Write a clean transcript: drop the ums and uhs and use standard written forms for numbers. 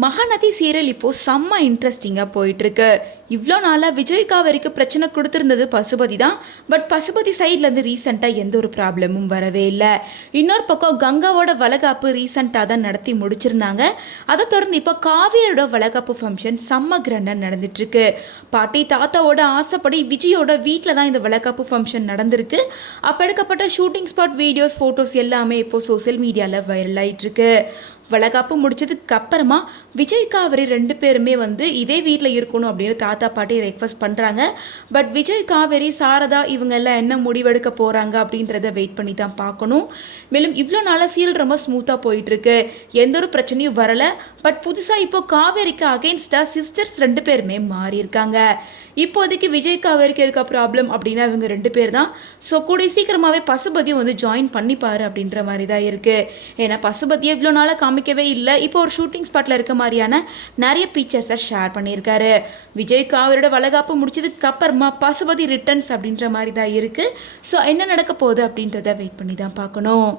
Mahanadi serial இப்போ செம்ம இன்ட்ரெஸ்டிங்காக போயிட்டுருக்கு. இவ்வளோ நாளாக விஜய் காவேரிக்கு பிரச்சனை கொடுத்துருந்தது பசுபதி தான். பட் பசுபதி சைட்லேருந்து ரீசெண்டாக எந்த ஒரு ப்ராப்ளமும் வரவே இல்லை. இன்னொரு பக்கம் கங்காவோட வளகாப்பு ரீசெண்டாக தான் நடத்தி முடிச்சிருந்தாங்க. அதை தொடர்ந்து இப்போ காவேரியோட வளகாப்பு ஃபங்க்ஷன் செம்ம கிராண்டாக நடந்துட்டுருக்கு. பாட்டி தாத்தாவோட ஆசைப்படி விஜயோட வீட்டில் தான் இந்த வளகாப்பு ஃபங்க்ஷன் நடந்திருக்கு. அப்போ எடுக்கப்பட்ட ஷூட்டிங் ஸ்பாட் வீடியோஸ் ஃபோட்டோஸ் எல்லாமே இப்போது சோசியல் மீடியாவில் வைரல் ஆகிட்டுருக்கு. வளகாப்பு முடிச்சதுக்கு அப்புறமா விஜய் காவேரி ரெண்டு பேருமே இதே வீட்டில் இருக்கணும் அப்படின்னு தாத்தா பாட்டி ரெக்வஸ்ட் பண்ணுறாங்க. பட் விஜய் காவேரி சாரதா இவங்க எல்லாம் என்ன முடிவெடுக்க போகிறாங்க அப்படின்றத வெயிட் பண்ணி தான் பார்க்கணும். மேலும் இவ்வளோ நாளாக சீரியல் ரொம்ப ஸ்மூத்தாக போயிட்டுருக்கு, எந்த ஒரு பிரச்சனையும் வரலை. பட் புதுசாக இப்போ காவேரிக்கு அகெயின்ஸ்டாக சிஸ்டர்ஸ் ரெண்டு பேருமே மாறியிருக்காங்க. இப்போதைக்கு விஜய் காவேரிக்கு இருக்க ப்ராப்ளம் அப்படின்னா இவங்க ரெண்டு பேர் தான். ஸோ கூடிய சீக்கிரமாகவே பசுபதியும் ஜாயின் பண்ணிப்பார் அப்படின்ற மாதிரி தான் இருக்குது. ஏன்னா பசுபதியை இவ்வளோ நாளாக காமிக்கவே இல்லை. இப்போ ஒரு ஷூட்டிங் ஸ்பாட்டில் இருக்க மாதிரியான நிறைய பிக்சர்ஸை ஷேர் பண்ணியிருக்காரு. விஜய் காவேரியோட வளகாப்பு முடிச்சதுக்கு அப்புறமா பசுபதி ரிட்டர்ன்ஸ் அப்படின்ற மாதிரி தான் இருக்குது. ஸோ என்ன நடக்க போகுது அப்படின்றத வெயிட் பண்ணி தான் பார்க்கணும்.